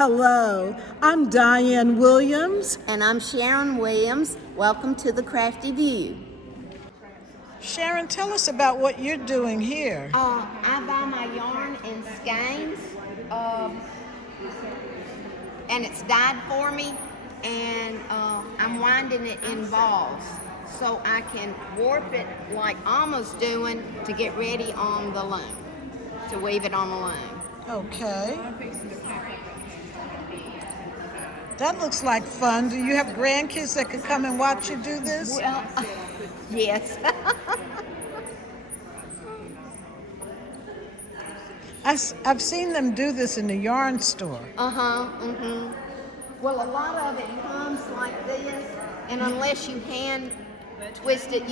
Hello, I'm Diane Williams. And I'm Sharon Williams. Welcome to the Crafty View. Sharon, tell us about what you're doing here. I buy my yarn in skeins, and it's dyed for me, and I'm winding it in balls so I can warp it like Alma's doing to get ready on the loom, to weave it on the loom. Okay. That looks like fun. Do you have grandkids that could come and watch you do this? Well, yes. I've seen them do this in the yarn store. Well, a lot of it comes like this, and unless you hand twist it,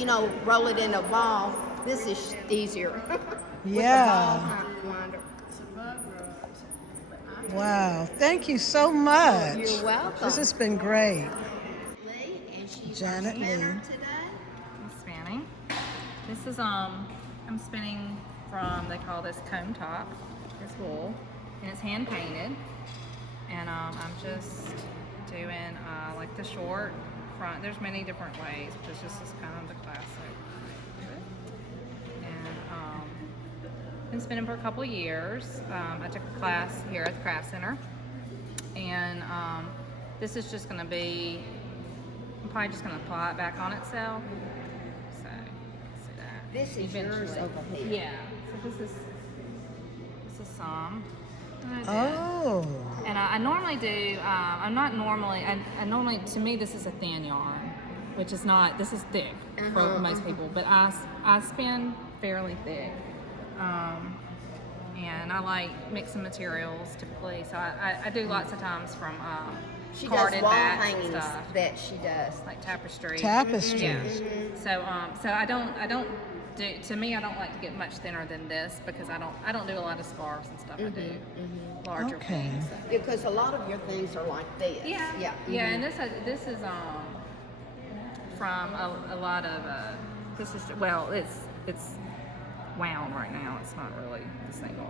roll it in a ball, this is easier. Yeah. With the ball winder. Wow. Thank you so much. You're welcome. This has been great. Lee, and she's Janet our spinner Lee. today. I'm spinning. This is I'm spinning from, they call this comb top. It's wool and it's hand painted. And I'm just doing like the short front. There's many different ways, but this is kind of the classic. And been spinning for a couple of years. I took a class here at the Craft Center, and this is just going to be, I'm probably just going to apply it back on itself. So, see that. This is yours over here. Yeah. So this is some. Oh. And I normally do. I'm not normally. I normally, to me, this is a thin yarn, which is not. This is thick for most people, but I spin fairly thick. And I like mixing materials typically, so I do lots of times from She does carded wall backs and hangings stuff, that she does. like tapestry. Tapestries. Yeah. So I don't do. To me, I don't like to get much thinner than this because I don't do a lot of scarves and stuff. I do larger Okay. things. Because a lot of your things are like this. Yeah. Yeah. Yeah, and this is from a lot of this is it's wound right now. It's not really the single,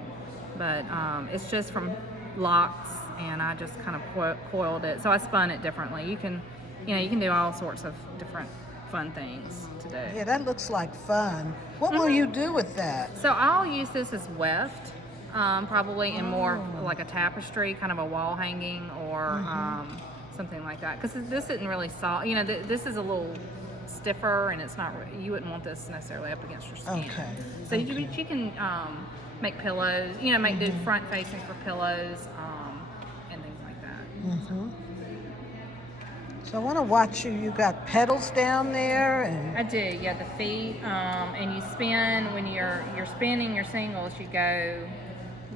but it's just from locks, and I just kind of coiled it. So I spun it differently. You can do all sorts of different fun things to do. Yeah, that looks like fun. What will you do with that? So I'll use this as weft, probably in more like a tapestry, kind of a wall hanging, or something like that. Because this isn't really soft. This is a little stiffer, and it's not. You wouldn't want this necessarily up against your skin. Okay. So you can make pillows. Make do front facing for pillows, and things like that. So I want to watch you. You got pedals down there, and I do, yeah, the feet, and you spin when you're spinning your singles. You go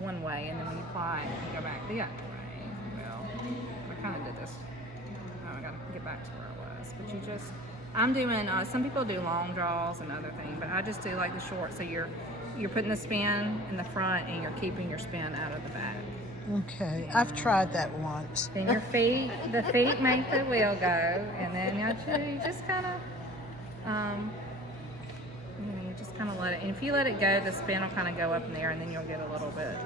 one way, and then when you apply, you go back the other way. Well, I kind of did this. I got to get back to where I was, but I'm doing. Some people do long draws and other things, but I just do like the short. So you're putting the spin in the front, and you're keeping your spin out of the back. okay, I've tried that once. Then the feet make the wheel go, and then you just kind of, you just kind of let it. And if you let it go, the spin will kind of go up in there, and then you'll get a little bit.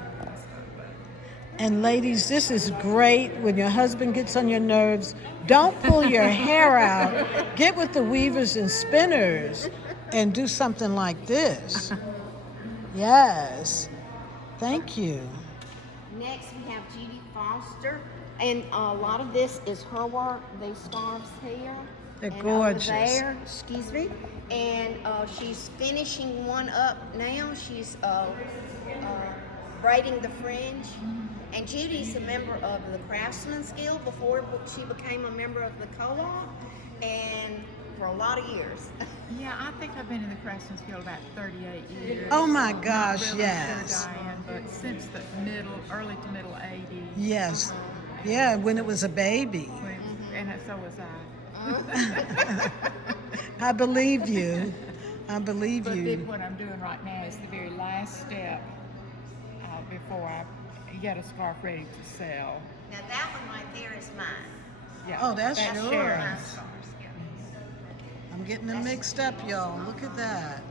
And ladies, this is great when your husband gets on your nerves. Don't pull your hair out. Get with the weavers and spinners and do something like this. Yes. Thank you. Next, we have Judy Foster, and a lot of this is her work. These scarves here. They're and gorgeous. Over there, excuse me. And she's finishing one up now. She's braiding the fringe. And Judy's a member of the Craftsmen Guild before she became a member of the co-op, and for a lot of years. Yeah, I think I've been in the Craftsmen Guild about 38 years. Oh my Not gosh, really yes. Sure, Diane, but since the early to middle 80s. Yes. Yeah, when it was a baby. And so was I. I believe you. I believe But you. then what I'm doing right now is the very last step before I get a scarf ready to sell. Now that one right there is mine. Yeah, Oh, that's That's yours. my scarves. Yeah. I'm getting them mixed up, y'all. Look at that.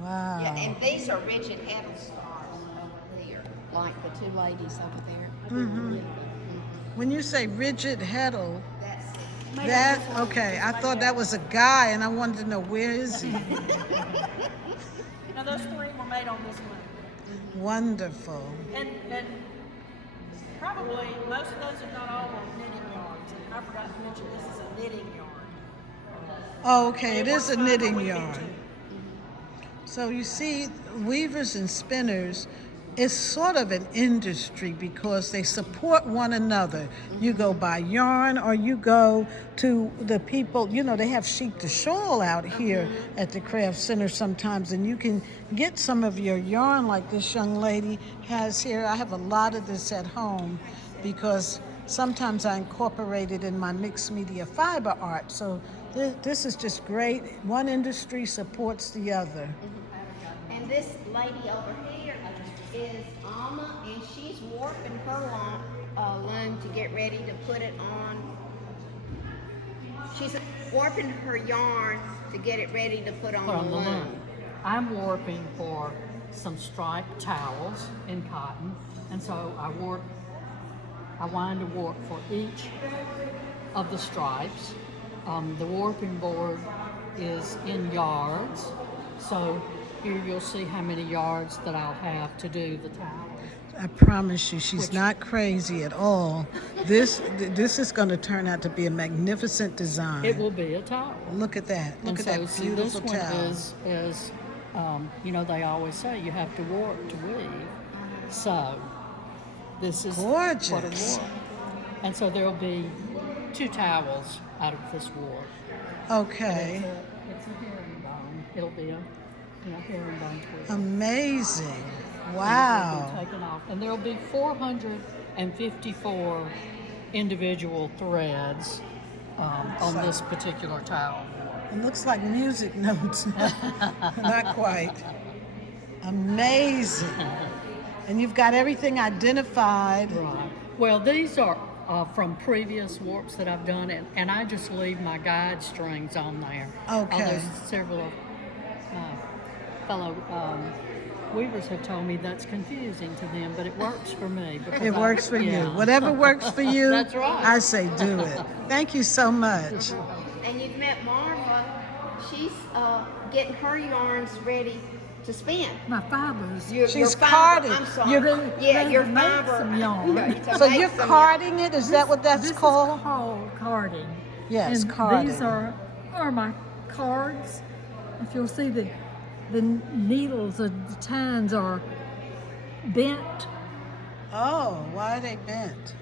Wow. Yeah, and these are rigid heddle scarves over like the two ladies over there. When you say rigid heddle, That's that, okay, I thought that was a guy, and I wanted to know, where is he? Now those three were made on this loom. Wonderful. And probably most of those, if not all, were knitting yarns. And I forgot to mention this is a knitting yarn. Oh, okay, it is a works fine knitting for weekend, yarn. too. So you see, weavers and spinners is sort of an industry because they support one another. You go buy yarn or you go to the people, you know, they have sheep to shawl out here at the craft center sometimes, and you can get some of your yarn like this young lady has here. I have a lot of this at home because sometimes I incorporate it in my mixed media fiber art. So this is just great. One industry supports the other. And this lady over here is Alma, and she's warping her loom to get ready to put it on. She's warping her yarn to get it ready to put on the loom. I'm warping for some striped towels in cotton, and so I wind a warp for each of the stripes. The warping board is in yards, so here you'll see how many yards that I'll have to do the towel. I promise you, she's not crazy at all. This is going to turn out to be a magnificent design. It will be a towel. Look at that. Look at that see, beautiful this one towel. is you know, they always say you have to warp to weave. So this is Gorgeous. what a warp. And so there'll be 2 towels out of this warp. Okay. It's a herringbone. It'll be a herringbone twist. Amazing. It'll Wow. be taken off. And there'll be 454 individual threads on this particular towel. It looks like music notes. Not quite. Amazing. And you've got everything identified. Right. Well, these are from previous warps that I've done, and I just leave my guide strings on there. Okay. There's several of fellow weavers have told me that's confusing to them, but it works for me. Because It works for you. yeah. Whatever works for you, That's right. I say do it. Thank you so much. And you've met Marva. She's getting her yarns ready to spin. My fibers. She's fiber, carding. I'm sorry. You're- yeah, your make fiber. some yarn. Yeah, to So make you're some carding it? Is that what that's This called? is called carding. Yes, and carding. These are my cards. If you'll see the needles, the tines are bent. Oh, why are they bent?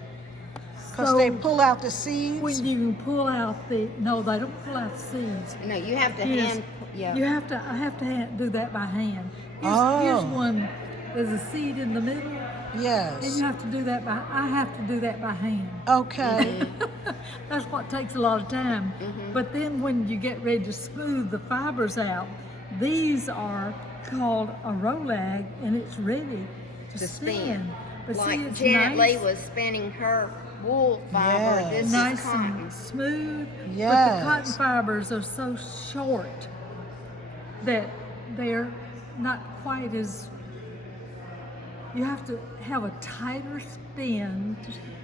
Because So they pull out the seeds? when you can pull out they don't pull out the seeds. No, you have to Yes. hand. Yeah. I have to do that by hand. Here's Oh. one. There's a seed in the middle, and Yes. you have to do that I have to do that by hand. Okay. That's what takes a lot of time. But then when you get ready to smooth the fibers out, these are called a rolag, and it's ready to spin. But Like see, it's Janet nice, Lee was spinning her wool fiber. Yes. This nice is cotton. and smooth. But Yes. the cotton fibers are so short that they're not quite as. You have to have a tighter spin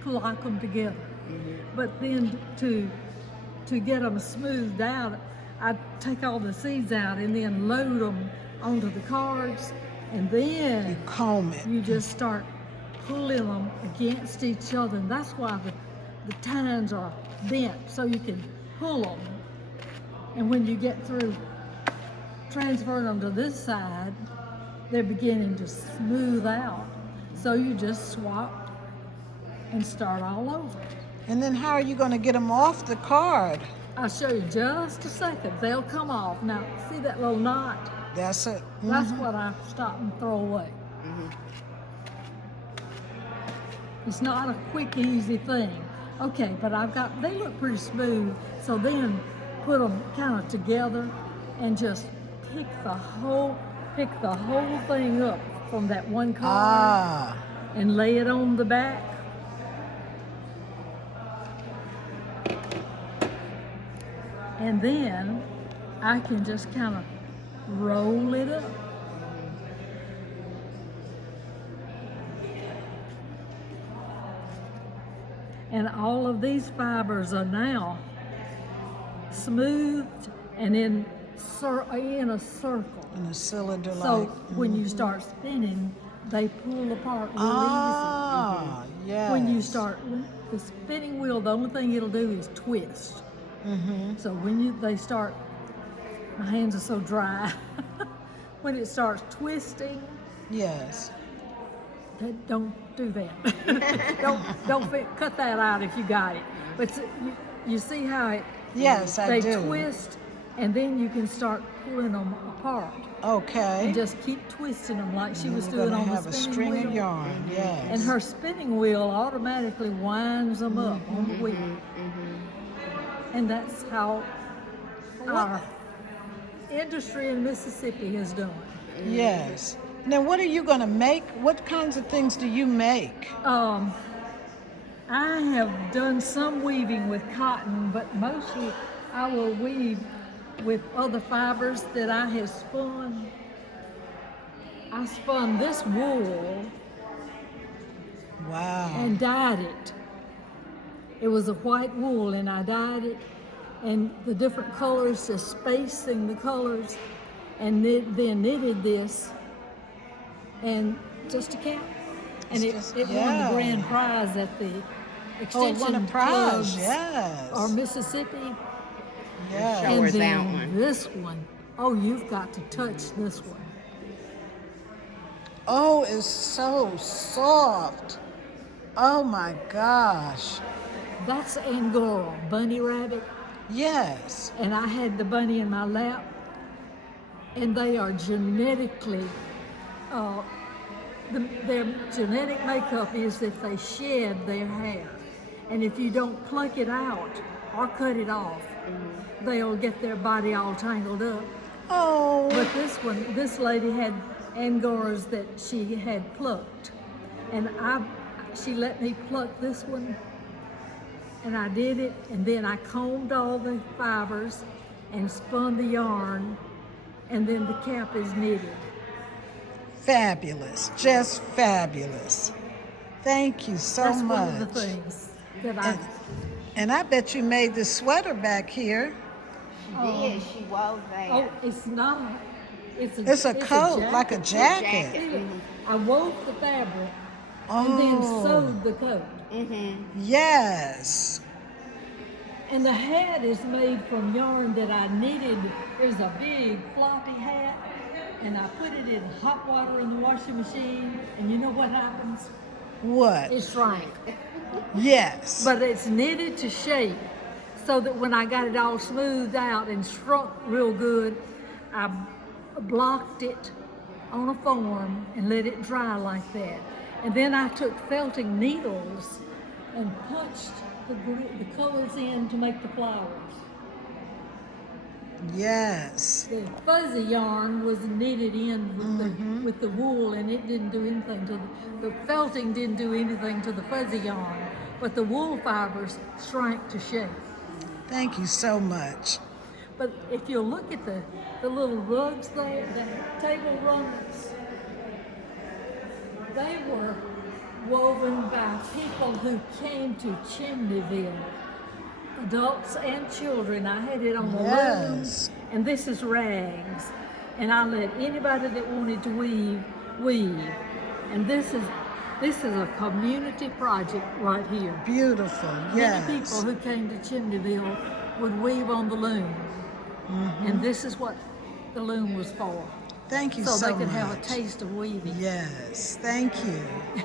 to lock them together. But then to get them smoothed out, I take all the seeds out and then load them onto the cards, and then Comb it. you just start pulling them against each other, and that's why the tines are bent, so you can pull them. And when you get through transferring them to this side, they're beginning to smooth out. So you just swap and start all over. And then how are you going to get them off the card? I'll show you just a second. They'll come off. Now, see that little knot? That's it. That's what I stop and throw away. It's not a quick, easy thing. Okay, but they look pretty smooth, so then put them kind of together and just pick the whole thing up from that one card Ah. and lay it on the back. And then I can just kind of roll it up. And all of these fibers are now smoothed and in a circle. In a cylinder So like. when you start spinning, they pull apart real Ah, easy. yes. When you start the spinning wheel, the only thing it'll do is twist. So when they start, my hands are so dry. When it starts twisting, Yes. don't do that. don't cut that out if you got it. But you see how it? Yes, I they do. twist, and then you can start pulling them apart. Okay. And just keep twisting them like she was You're doing gonna on the have a spinning string wheel. of yarn, yes. And her spinning wheel automatically winds them up on the wheel. And that's how our industry in Mississippi has done. Yes. Now, what are you going to make? What kinds of things do you make? I have done some weaving with cotton, but mostly I will weave with other fibers that I have spun. I spun this wool Wow. and dyed it. It was a white wool and I dyed it, and the different colors, just spacing the colors, and then knitted this, and just a cap. And it won the grand prize at the Oh, it extension won a prize, clubs yes. or Mississippi. Yeah. Show And her that then one. this one, oh, you've got to touch this one. Oh, it's so soft. Oh my gosh. That's Angora, bunny rabbit. Yes. And I had the bunny in my lap, and they are genetically, their genetic makeup is that they shed their hair. And if you don't pluck it out or cut it off, they'll get their body all tangled up. Oh. But this lady had Angoras that she had plucked. And she let me pluck this one, and I did it, and then I combed all the fibers and spun the yarn, and then the cap is knitted. Fabulous. Just fabulous. Thank you so That's much. one of the things that And I bet you made this sweater back here. She did. She wove that. oh, it's not, It's a coat, like a jacket. Jacket. I wove the fabric and then Oh. sewed the coat. Yes. And the hat is made from yarn that I knitted. There's a big floppy hat, and I put it in hot water in the washing machine, and you know what happens? What? It shrank. Yes. But it's knitted to shape, so that when I got it all smoothed out and shrunk real good, I blocked it on a form and let it dry like that. And then I took felting needles and punched the colors in to make the flowers. Yes. The fuzzy yarn was knitted in with the wool, and it didn't do anything to the felting didn't do anything to the fuzzy yarn, but the wool fibers shrank to shape. Thank you so much. But if you look at the little rugs there, the table rugs, they were woven by people who came to Chimneyville, adults and children. I had it on the Yes. loom, and this is rags. And I let anybody that wanted to weave. And this is a community project right here. Beautiful. Many people Yes. who came to Chimneyville would weave on the loom. And this is what the loom was for. Thank you So so they could much. have a taste of weaving. Yes. Thank you.